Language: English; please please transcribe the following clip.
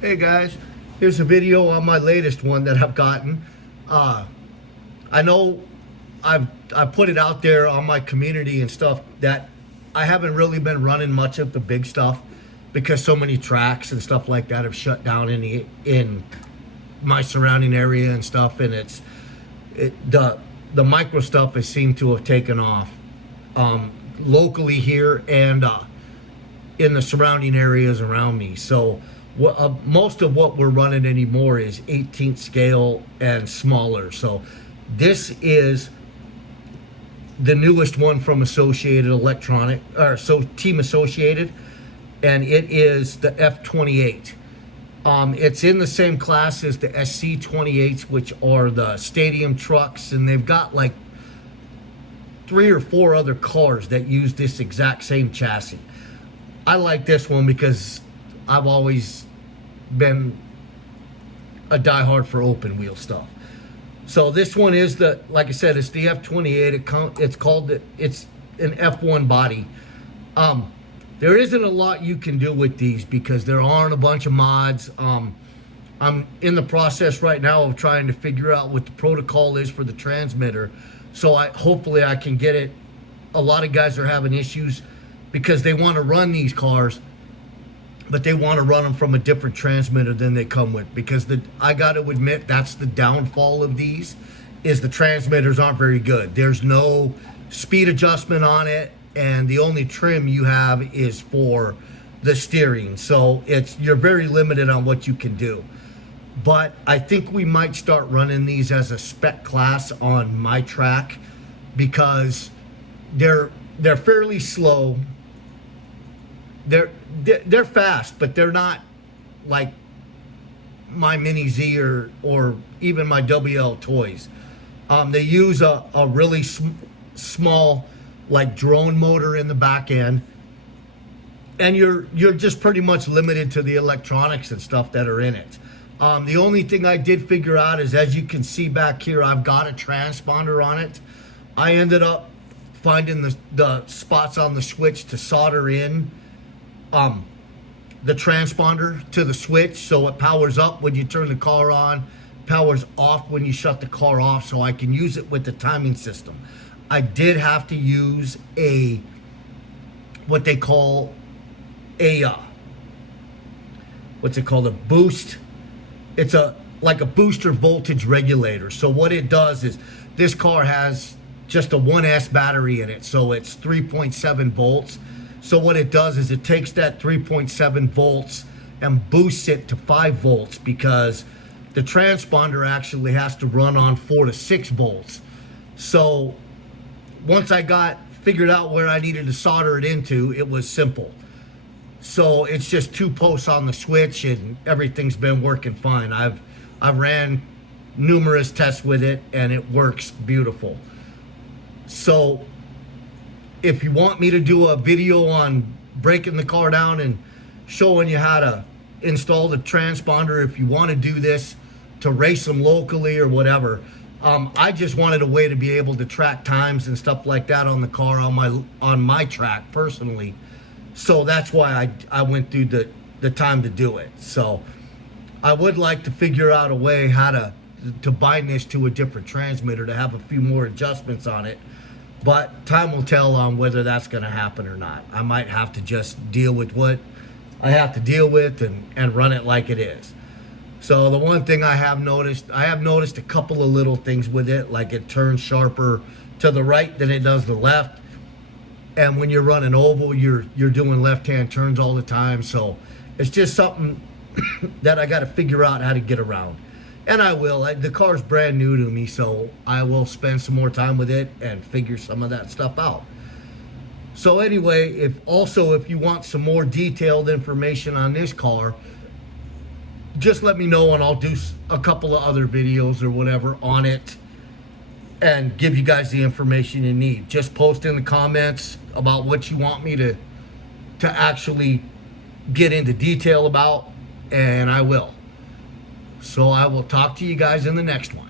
Hey guys, here's a video on my latest one that I've gotten. I know I put it out there on my community and stuff that I haven't really been running much of the big stuff because so many tracks and stuff like that have shut down in my surrounding area and stuff, and the micro stuff has seemed to have taken off locally here and in the surrounding areas around me. So most of what we're running anymore is 18th scale and smaller. So this is the newest one from Associated Electronic, or so Team Associated, and it is the F28. It's in the same class as the SC28s, which are the stadium trucks, and they've got like 3 or 4 other cars that use this exact same chassis. I like this one because I've always been a diehard for open wheel stuff. So this one is like I said, it's the F28. It's an F1 body. There isn't a lot you can do with these because there aren't a bunch of mods. I'm in the process right now of trying to figure out what the protocol is for the transmitter. So hopefully I can get it. A lot of guys are having issues because they want to run these cars, but they want to run them from a different transmitter than they come with, because I got to admit that's the downfall of these, is the transmitters aren't very good. There's no speed adjustment on it, and the only trim you have is for the steering. So you're very limited on what you can do. But I think we might start running these as a spec class on my track, because they're fairly slow. They're fast, but they're not like my Mini Z or even my WL toys. They use a really small like drone motor in the back end, and you're just pretty much limited to the electronics and stuff that are in it. The only thing I did figure out is, as you can see back here, I've got a transponder on it. I ended up finding the spots on the switch to solder in the transponder to the switch, so it powers up when you turn the car on, powers off when you shut the car off, so I can use it with the timing system. I did have to use what they call a boost. It's like a booster voltage regulator. So what it does is, this car has just a 1S battery in it, so it's 3.7 volts. So what it does is it takes that 3.7 volts and boosts it to 5 volts, because the transponder actually has to run on 4 to 6 volts. So once I got figured out where I needed to solder it into, it was simple. So it's just 2 posts on the switch, and everything's been working fine. I've ran numerous tests with it, and it works beautiful. So if you want me to do a video on breaking the car down and showing you how to install the transponder, if you want to do this to race them locally or whatever, I just wanted a way to be able to track times and stuff like that on the car on my track personally. So that's why I went through the time to do it. So I would like to figure out a way how to bind this to a different transmitter to have a few more adjustments on it. But time will tell on whether that's going to happen or not. I might have to just deal with what I have to deal with and run it like it is. So the one thing I have noticed a couple of little things with it, like it turns sharper to the right than it does the left. And when you're running oval, you're doing left-hand turns all the time. So it's just something that I got to figure out how to get around. And I will. The car's brand new to me, so I will spend some more time with it and figure some of that stuff out. So anyway, if you want some more detailed information on this car, just let me know, and I'll do a couple of other videos or whatever on it and give you guys the information you need. Just post in the comments about what you want me to actually get into detail about, and I will. So I will talk to you guys in the next one.